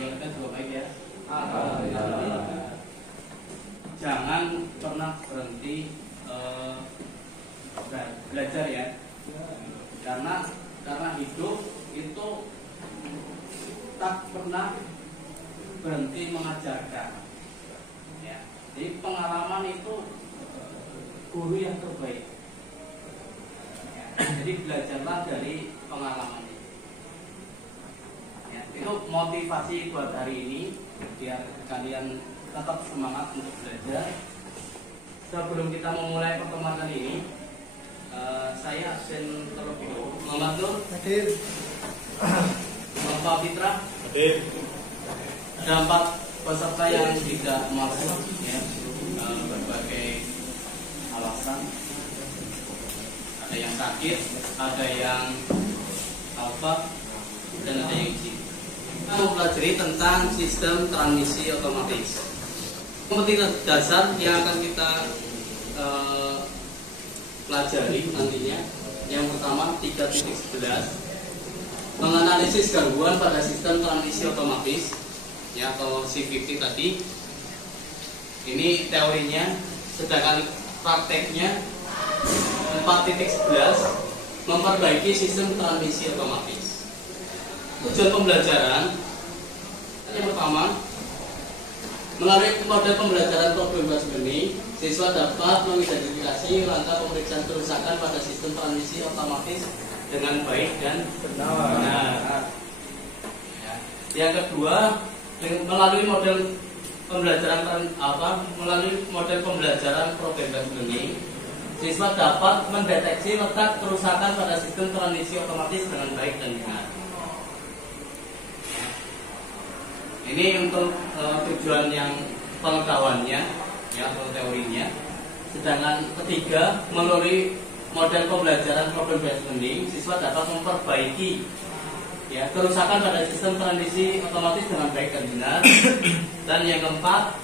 Biarkan juga baik ya. Alhamdulillah. Jangan pernah berhenti belajar ya. Karena hidup itu tak pernah berhenti mengajarkan. Ya. Jadi pengalaman itu guru yang terbaik. Ya. Jadi belajarlah dari pengalaman itu. Ya. Itu motivasi buat hari ini biar kalian tetap semangat untuk belajar. Sebelum kita memulai pertemuan kali ini, saya absen terlebih dahulu. Muhammad Nur hadir. Bapak Fitra hadir. Ada 4 peserta yang tidak masuk ya, berbagai alasan. Ada yang sakit, ada yang apa, dan ada yang izin. Kita mempelajari tentang sistem transmisi otomatis. Kompetensi dasar yang akan kita pelajari nantinya. Yang pertama 3.11, menganalisis gangguan pada sistem transmisi otomatis ya, atau CVT tadi. Ini teorinya, sedangkan prakteknya 4.11, memperbaiki sistem transmisi otomatis. Tujuan pembelajaran yang pertama, melalui model pembelajaran problem based learning, siswa dapat mengidentifikasi langkah pemeriksaan kerusakan pada sistem transmisi otomatis dengan baik dan benar. Ya. Yang kedua, melalui model pembelajaran problem based learning, siswa dapat mendeteksi letak kerusakan pada sistem transmisi otomatis dengan baik dan benar. Ini untuk tujuan yang pengetahuannya ya, atau teorinya. Sedangkan ketiga, melalui model pembelajaran problem based learning, siswa dapat memperbaiki ya, kerusakan pada sistem transmisi otomatis dengan baik dan benar. Dan yang keempat,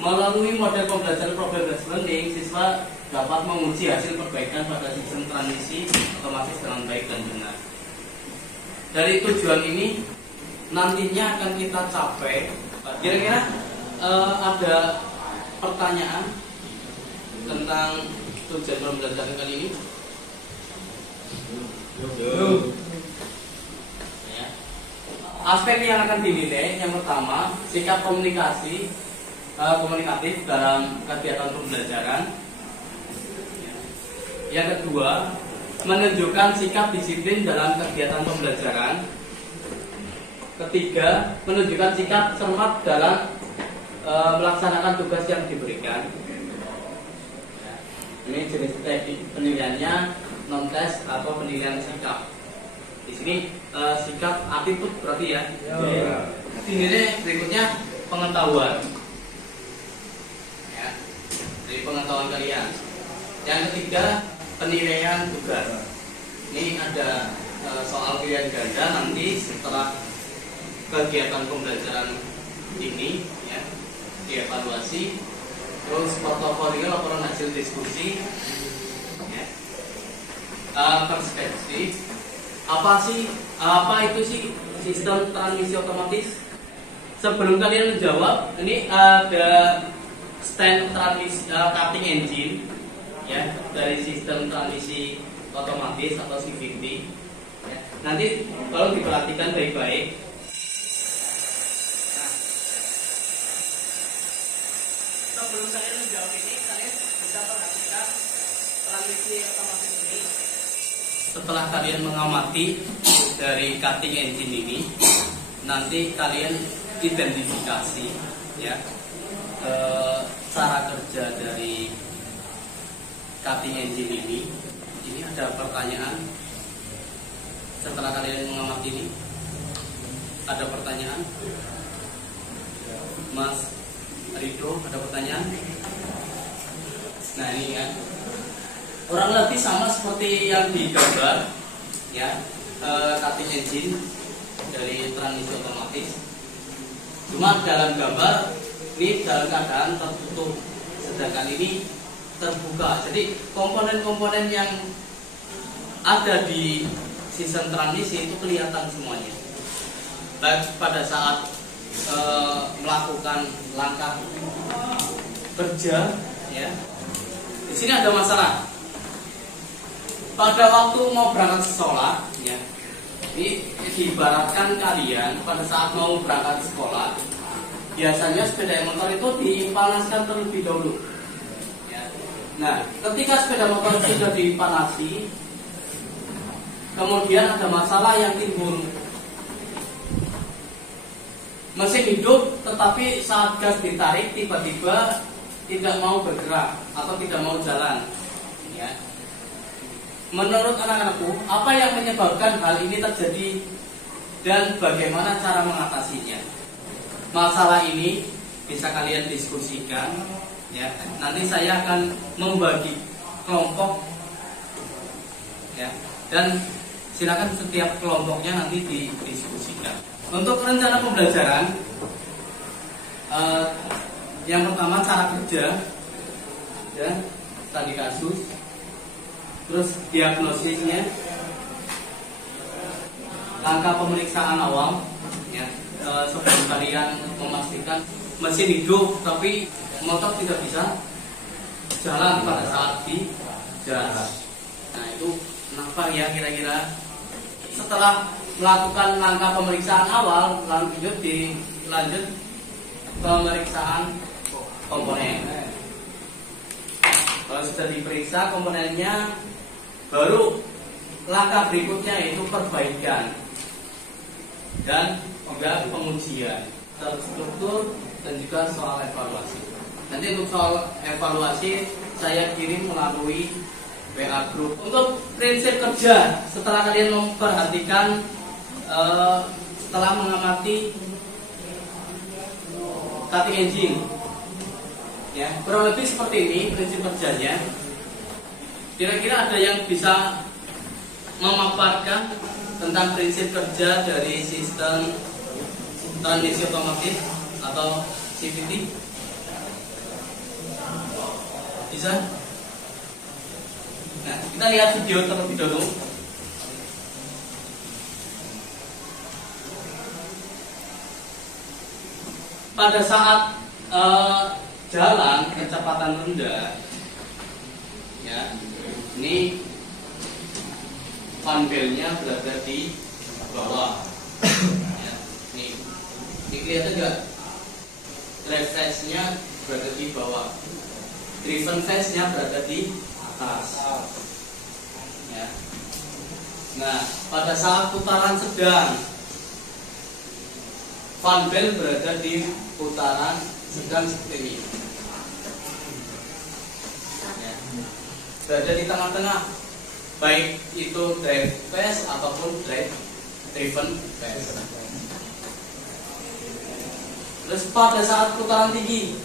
melalui model pembelajaran problem based learning, siswa dapat menguji hasil perbaikan pada sistem transmisi otomatis dengan baik dan benar. Dari tujuan ini nantinya akan kita capai. Kira-kira ada pertanyaan tentang tujuan pembelajaran kali ini? Ya. Aspek yang akan dinilai yang pertama, sikap komunikasi komunikatif dalam kegiatan pembelajaran. Yang kedua, menunjukkan sikap disiplin dalam kegiatan pembelajaran. Ketiga, menunjukkan sikap cermat dalam melaksanakan tugas yang diberikan. Ini jenis penilaiannya non tes atau penilaian sikap. Di sini sikap attitude berarti ya. Ini berikutnya pengetahuan. Ya, dari pengetahuan kalian. Yang ketiga, penilaian tugas. Ini ada soal pilihan ganda nanti setelah kegiatan pembelajaran ini ya, dievaluasi, terus portofolio laporan hasil diskusi ya. Perspektif apa itu sih sistem transmisi otomatis? Sebelum kalian menjawab, ini ada stand transmisi cutting engine ya, dari sistem transmisi otomatis atau CVT ya. Nanti kalau diperhatikan baik-baik, sebelum kalian menjawab ini, kalian bisa perhatikan transmisi otomatis ini. Setelah kalian mengamati dari cutting engine ini, nanti kalian identifikasi ya, cara kerja dari cutting engine ini. Ini ada pertanyaan. Setelah kalian mengamati ini, ada pertanyaan, Mas Rido, ada pertanyaan? Nah ini kan kurang lebih sama seperti yang digambar ya, cutting engine dari transmisi otomatis. Cuma dalam gambar ini dalam keadaan tertutup, sedangkan ini terbuka. Jadi komponen-komponen yang ada di sistem transmisi itu kelihatan semuanya. Baik pada saat melakukan langkah kerja, ya. Di sini ada masalah. Pada waktu mau berangkat sekolah, ya, ini diibaratkan kalian pada saat mau berangkat sekolah, biasanya sepeda motor itu dipanaskan terlebih dahulu. Ya. Nah, ketika sepeda motor sudah dipanasi, kemudian ada masalah yang timbul. Mesin hidup, tetapi saat gas ditarik tiba-tiba tidak mau bergerak atau tidak mau jalan. Ya. Menurut anak-anakku, apa yang menyebabkan hal ini terjadi dan bagaimana cara mengatasinya? Masalah ini bisa kalian diskusikan, ya. Nanti saya akan membagi kelompok, ya, dan silakan setiap kelompoknya nanti didiskusikan. Untuk rencana pembelajaran, yang pertama cara kerja, ya, studi kasus, terus diagnosisnya, langkah pemeriksaan awal, ya, sebelum kalian memastikan mesin hidup tapi motor tidak bisa jalan pada saat di jalan. Nah, itu kenapa ya kira-kira? Setelah melakukan langkah pemeriksaan awal, lanjut pemeriksaan komponen. Kalau sudah diperiksa komponennya, baru langkah berikutnya yaitu perbaikan dan juga pengujian terstruktur dan juga soal evaluasi. Nanti untuk soal evaluasi saya kirim melalui WA group. Untuk prinsip kerja, setelah kalian memperhatikan, setelah mengamati cutting engine, ya, kurang lebih seperti ini prinsip kerjanya. Kira-kira ada yang bisa memaparkan tentang prinsip kerja dari sistem transmisi otomatis atau CVT? Bisa? Nah, kita lihat video terlebih dahulu. Pada saat jalan kecepatan rendah, ya, ini panbelnya berada di bawah. Ya, ini kelihatan nggak? Drive phase-nya berada di bawah, driven phase-nya berada di atas. Ya. Nah, pada saat putaran sedang, fan bell berada di putaran sedang seperti ini. Ya. Berada di tengah-tengah, baik itu drive phase ataupun driven phase. Terus pada saat putaran tinggi,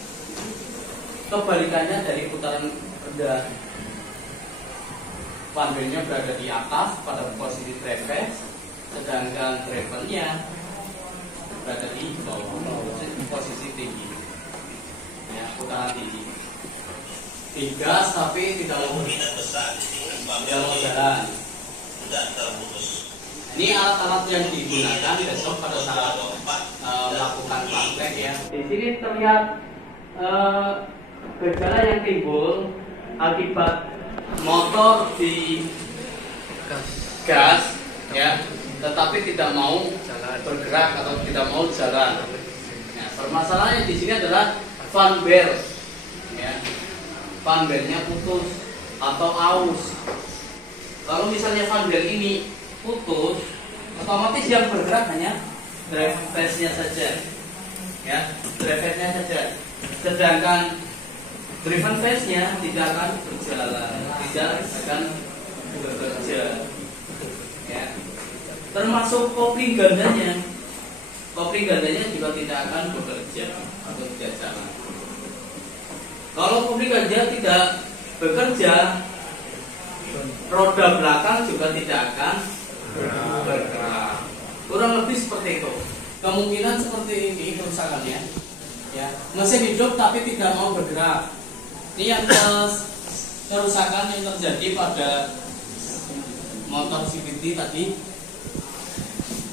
kebalikannya dari putaran rendah. Fan bell-nya berada di atas pada posisi drive phase, sedangkan driven-nya berada di bawah posisi tinggi. Ya, putaran tinggi. Digas tapi tidak mau jalan. Ini alat-alat yang digunakan besok pada saat melakukan praktek, ya. Di sini terlihat gejala yang timbul akibat motor di gas, ya, tetapi tidak mau bergerak atau tidak mau jalan. Nah, permasalahannya di sini adalah fan bell, ya, fan bell-nya putus atau aus. Kalau misalnya fan bell ini putus, otomatis yang bergerak hanya drive phase-nya saja, ya, drive phase-nya saja. Sedangkan driven phase-nya tidak akan berjalan, tidak akan bekerja, ya. Termasuk kopling gandanya, kopling gandanya juga tidak akan bekerja atau tidak jalan. Kalau kopling ganda tidak bekerja, roda belakang juga tidak akan bergerak. Kurang lebih seperti itu. Kemungkinan seperti ini kerusakannya, ya. Mesin hidup tapi tidak mau bergerak. Ini yang kerusakan yang terjadi pada motor CVT tadi.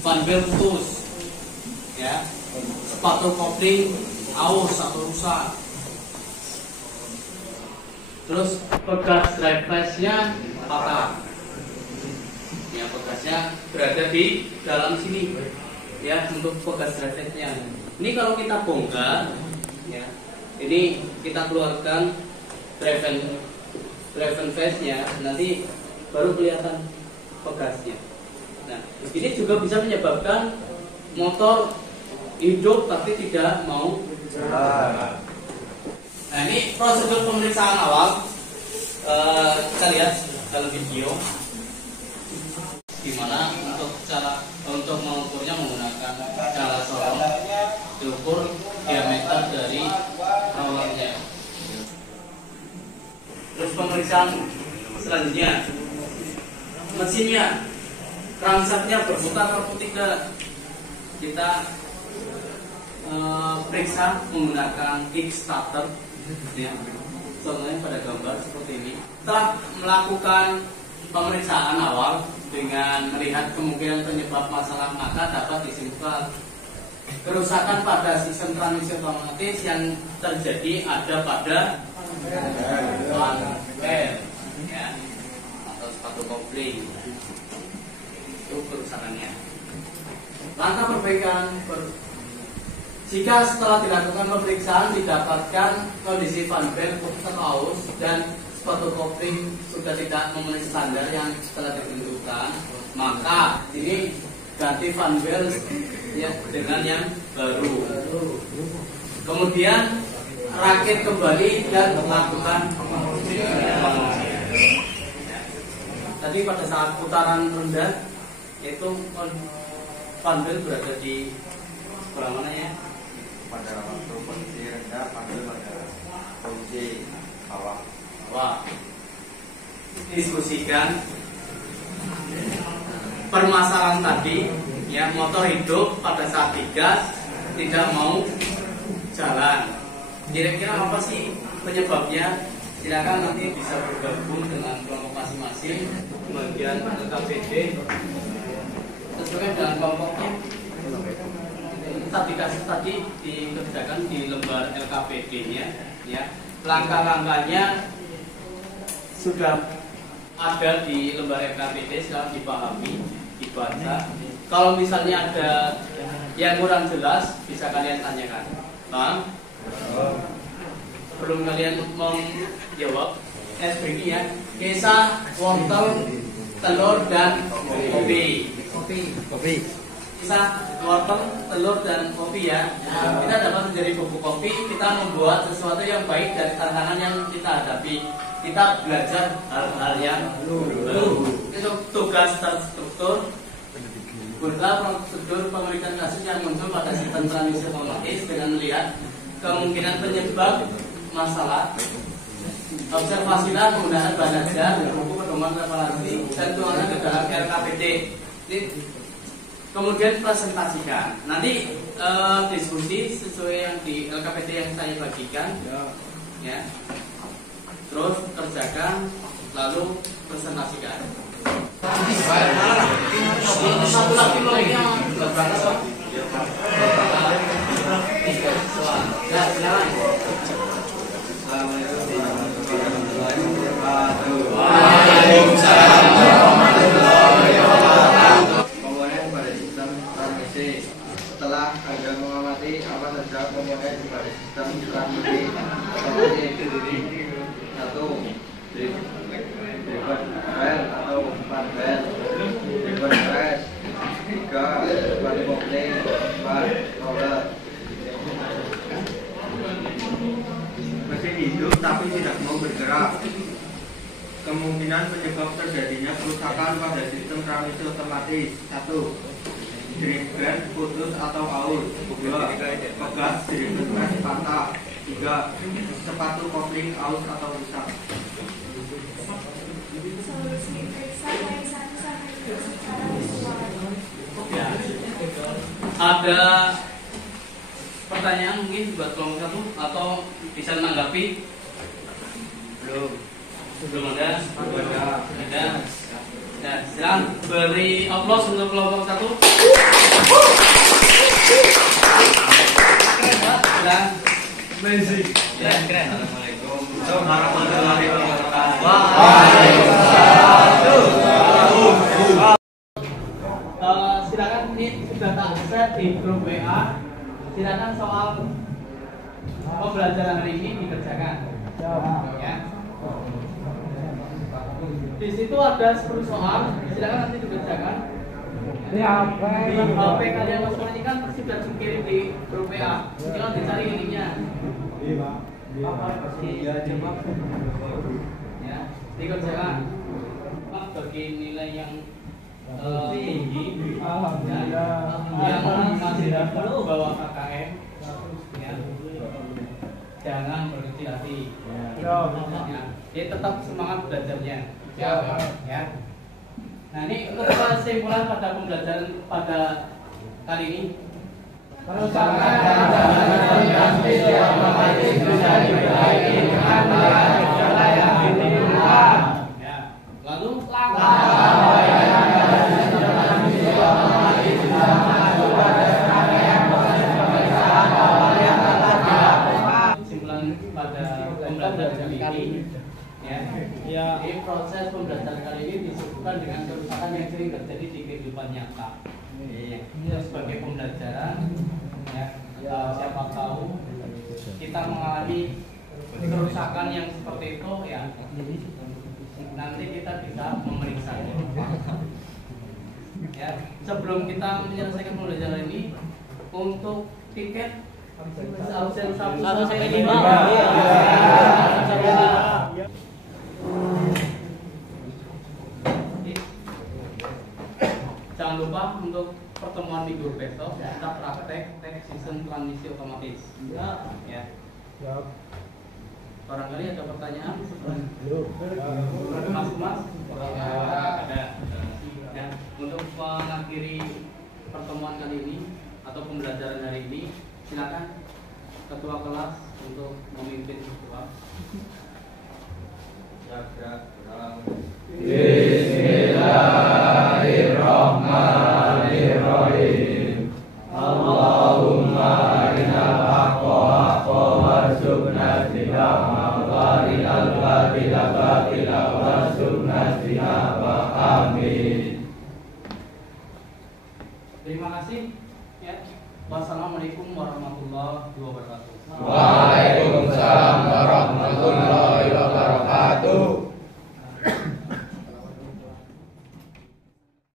Fan bell putus, ya. sepatu kopling aus atau rusak. Terus pegas drive face-nya patah. Ya, pegasnya berada di dalam sini. Ya, untuk pegas drive face-nya. Ini kalau kita bongkar, ya, ini kita keluarkan drive face-nya, nanti baru kelihatan pegasnya. Nah, ini juga bisa menyebabkan motor hidup tapi tidak mau jalan. Nah, ini prosedur pemeriksaan awal. Kita lihat dalam video gimana untuk mengukurnya menggunakan cara sorong, diukur diameter dari rollernya. Terus pemeriksaan selanjutnya, mesinnya, crankshaftnya berputar atau tidak. Kita periksa menggunakan kickstarter, ya. Contohnya pada gambar seperti ini. Setelah melakukan pemeriksaan awal dengan melihat kemungkinan penyebab masalah, maka dapat disimpulkan kerusakan pada sistem transmisi otomatis yang terjadi ada pada ban rem, ya, atau sepatu kopling. Itu kerusakannya. Langkah perbaikan jika setelah dilakukan pemeriksaan didapatkan kondisi van belt putus aus dan sepatu kopling sudah tidak memenuhi standar yang telah ditentukan, maka ini ganti van belt, ya, dengan yang baru. Kemudian rakit kembali dan melakukan pengujian. Tadi pada saat putaran rendah itu van belt berada di sebelah mana ya? Pada waktu posisi rendah, panggil pada posisi bawah. Wah, diskusikan permasalahan tadi, ya, motor hidup pada saat digas tidak mau jalan. Kira-kira apa sih penyebabnya? Silakan nanti bisa bergabung dengan kelompok masing-masing, kemudian LKPD sesuai dengan kelompoknya. Tadi dikerjakan di lembar LKPD-nya, ya. Langkah-langkahnya sudah ada di lembar LKPD, sekarang dipahami, dibaca. Kalau misalnya ada yang kurang jelas, bisa kalian tanyakan. Bang, belum kalian mau jawab, SBG ya. Kisah, wortel, telur dan kopi. Kisah, wortel, telur dan kopi, ya. Kita dapat menjadi buku kopi. Kita membuat sesuatu yang baik dari tantangan yang kita hadapi. Kita belajar hal-hal yang baru. Itu tugas terstruktur. Berupa prosedur pemeriksaan kasus yang muncul pada sistem transmisi otomatis dengan melihat kemungkinan penyebab masalah. Observasilah menggunakan bahan ajar, buku pedoman referensi dan tuangkan ke dalam LKPD. Kemudian presentasikan. Nanti diskusi sesuai yang di LKPD yang saya bagikan, ya. Terus kerjakan, lalu presentasikan. Satu lagi yang berangkat, Sob. Ya, silakan. Waalaikumsalam warahmatullahi wabarakatuh. Komponen pada sistem transmisi. Setelah Anda mengamati apa saja komponen pada sistem transmisi otomatis. 1. Driver bel atau van belt, driver press. 3. Ban kopling, 4. Roller. Mesin hidup tapi tidak mau bergerak. Kemungkinan penyebab terjadinya kerusakan pada sistem transmisi otomatis. 1. Driven putus atau aus. 2. Pegas driven press patah. 3. Sepatu kopling aus atau rusak. Ya. Ada pertanyaan mungkin buat kelompok satu atau bisa menanggapi? Belum ada. Ada. Nah, silakan beri aplaus untuk kelompok satu. Keren banget, bilang. Amazing. Keren. Assalamualaikum warahmatullahi wabarakatuh. Silakan ini sudah tak share di grup WA. Silakan soal pembelajaran hari ini dikerjakan. Ya. Di situ ada 10 soal. Silakan nanti dikerjakan. Di HP kalian masing-masing ini kan sudah dikirim di grup WA. Tinggal dicari ininya. Ya, dikerjakan. Bagi nilai yang tinggi, yang masih bawah KKM, ya, jangan berkecil hati. Ya, dia tetap semangat belajarnya. Ya. Nah, ini untuk kesimpulan pada pembelajaran pada kali ini. Lalu kesimpulan pada pembelajaran kali ini, ya, ini proses pembelajaran kali ini disebutkan dengan kerusakan yang sering terjadi di kehidupan nyata. Ya, sebagai pembelajaran, ya, siapa tahu kita mengalami kerusakan yang seperti itu, ya, nanti kita bisa memeriksanya. Ya, sebelum kita menyelesaikan pembelajaran ini, untuk tiket absen 1-5. Jangan lupa untuk pertemuan minggu besok kita praktek teks sistem transmisi otomatis. Ya. Barangkali ada pertanyaan? Mas? Ada. Ya. Untuk mengakhiri pertemuan kali ini atau pembelajaran hari ini, silakan ketua kelas untuk memimpin ketua. Bismillahirrahmanirrahim. Allahumma arinal haqqa haqqan warzuqna ittiba'ahu wa arinal batila batilan warzuqna ijtinabah. Amin. Terima kasih. Ya. Wassalamualaikum warahmatullahi wabarakatuh. Waalaikumsalam warahmatullahi wabarakatuh.